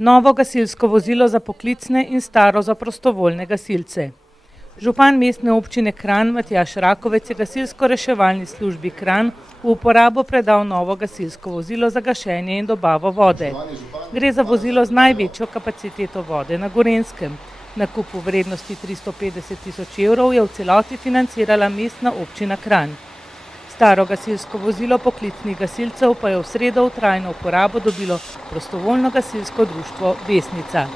Novo gasilsko vozilo za poklicne in staro za prostovoljne gasilce. Župan mestne občine Kranj Matjaž Rakovec je gasilsko-reševalni službi Kranj v uporabo predal novo gasilsko vozilo za gašenje in dobavo vode. Gre za vozilo z največjo kapaciteto vode na Gorenjskem. Nakup v vrednosti 350 tisoč evrov je v celoti financirala mestna občina Kranj. Staro gasilsko vozilo poklicnih gasilcev pa je v sredo v trajno uporabo dobilo prostovoljno gasilsko društvo Vesnica.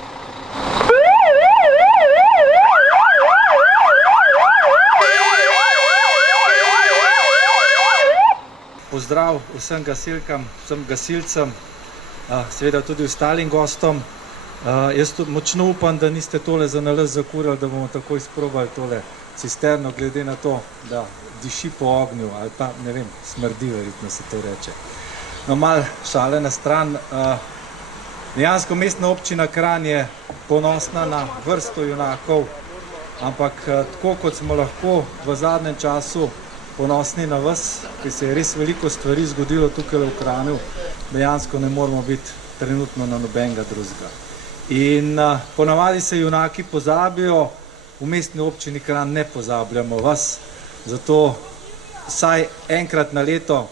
Pozdrav vsem gasilkam, vsem gasilcem, seveda tudi ostalim gostom. Jaz tudi močno upam, da niste tole za nalašč zakurili, da bomo takoj sprobali tole cisterno, glede na to, da diši po ognju ali pa, ne vem, smrdi, verjetno se to reče. No, malo šale na stran. Dejansko mestna občina Kranj je ponosna na vrsto junakov, ampak tako kot smo lahko v zadnjem času ponosni na vas, ki se je res veliko stvari zgodilo tukaj v Kranju, dejansko ne moramo biti trenutno na nobenega drugega. In ponavadi se junaki pozabijo, v mestni občini Kranj ne pozabljamo vas, zato vsaj enkrat na leto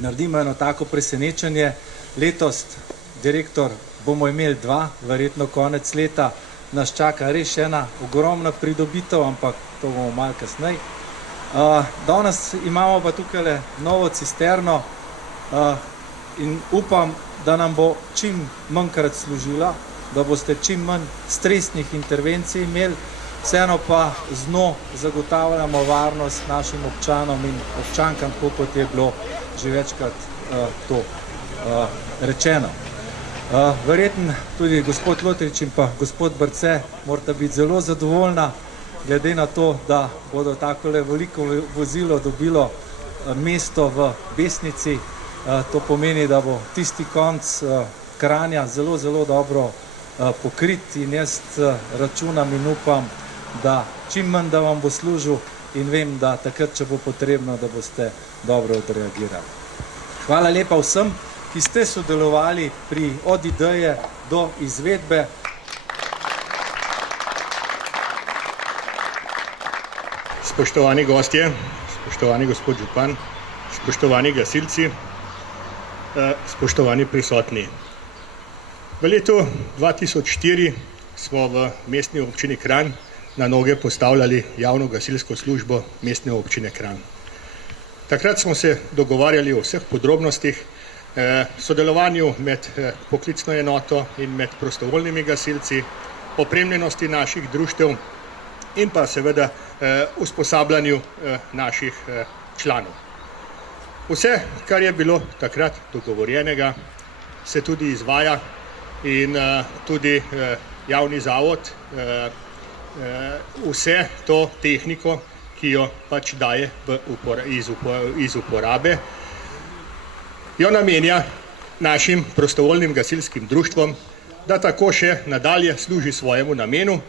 naredimo eno tako presenečenje. Letos, direktor, bomo imeli dva, verjetno konec leta, nas čaka res ena ogromna pridobitev, ampak to bomo malo kasneje. Danes imamo pa tukaj novo cisterno in upam, da nam bo čim manjkrat služila, da boste čim manj stresnih intervencij imeli, vseeno pa z njo zagotavljamo varnost našim občanom in občankam, tako kot je bilo že večkrat to rečeno. Verjetno tudi gospod Lotrič in pa gospod Brce morata biti zelo zadovoljna, glede na to, da bodo takole veliko vozilo dobilo mesto v Vesnici. To pomeni, da bo tisti konc Kranja zelo, zelo dobro pokrit in jaz računam in upam, da čim manj da vam bo služil in vem, da takrat, če bo potrebno, da boste dobro odreagirali. Hvala lepa vsem, ki ste sodelovali od ideje do izvedbe. Spoštovani gostje, spoštovani gospod župan, spoštovani gasilci, spoštovani prisotni. V letu 2004 smo v mestni občini Kranj na noge postavljali javno gasilsko službo mestne občine Kranj. Takrat smo se dogovarjali o vseh podrobnostih, sodelovanju med poklicno enoto in med prostovoljnimi gasilci, opremljenosti naših društev in pa seveda usposabljanju naših članov. Vse, kar je bilo takrat dogovorjenega, se tudi izvaja in tudi javni zavod vse to tehniko, ki jo pač daje iz uporabe, jo namenja našim prostovoljnim gasilskim društvom, da tako še nadalje služi svojemu namenu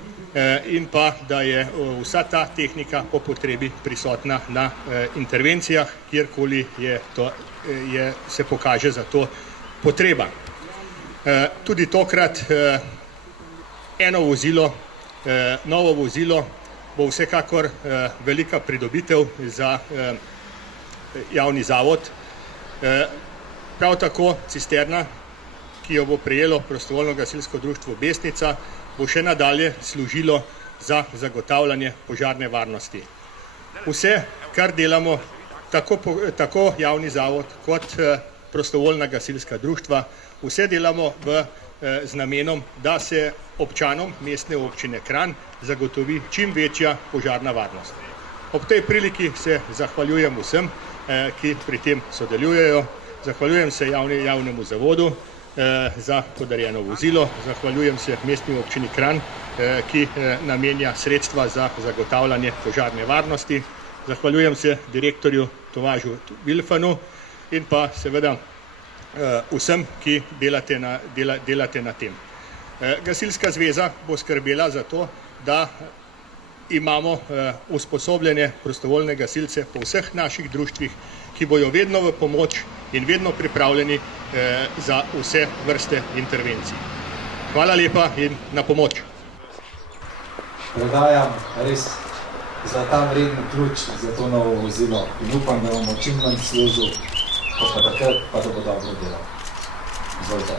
in pa da je vsa ta tehnika po potrebi prisotna na intervencijah, kjerkoli se pokaže za to potreba. Tudi tokrat novo vozilo bo vsekakor velika pridobitev za javni zavod. Prav tako cisterna, ki jo bo prejelo prostovoljno gasilsko društvo Vesnica, bo še nadalje služilo za zagotavljanje požarne varnosti. Vse, kar delamo, tako javni zavod kot prostovoljna gasilska društva, vse delamo z namenom, da se občanom mestne občine Kranj zagotovi čim večja požarna varnost. Ob tej priliki se zahvaljujem vsem, ki pri tem sodelujejo. Zahvaljujem se javnemu zavodu za podarjeno vozilo, zahvaljujem se mestni občini Kranj, ki namenja sredstva za zagotavljanje požarne varnosti, zahvaljujem se direktorju Tomažu Vilfanu in pa seveda vsem, ki delate na tem. Gasilska zveza bo skrbela za to, da imamo usposobljene prostovoljne gasilce po vseh naših društvih, ki bojo vedno v pomoč in vedno pripravljeni za vse vrste intervencij. Hvala lepa in na pomoč. Predajam res zlata vreden ključ za to novo vozilo in upam, da bomo čim manj služil, pa takrat pa da bo dobro delal. Izvolite.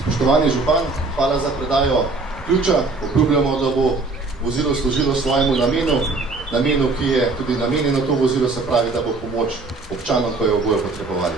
Spoštovani župan, hvala za predajo ključa. Obljubljamo, da bo vozilo služilo svojemu namenu, ki je tudi namenjeno to vozilo, se pravi, da bo pomoč občanom, ko jo bojo potrebovali.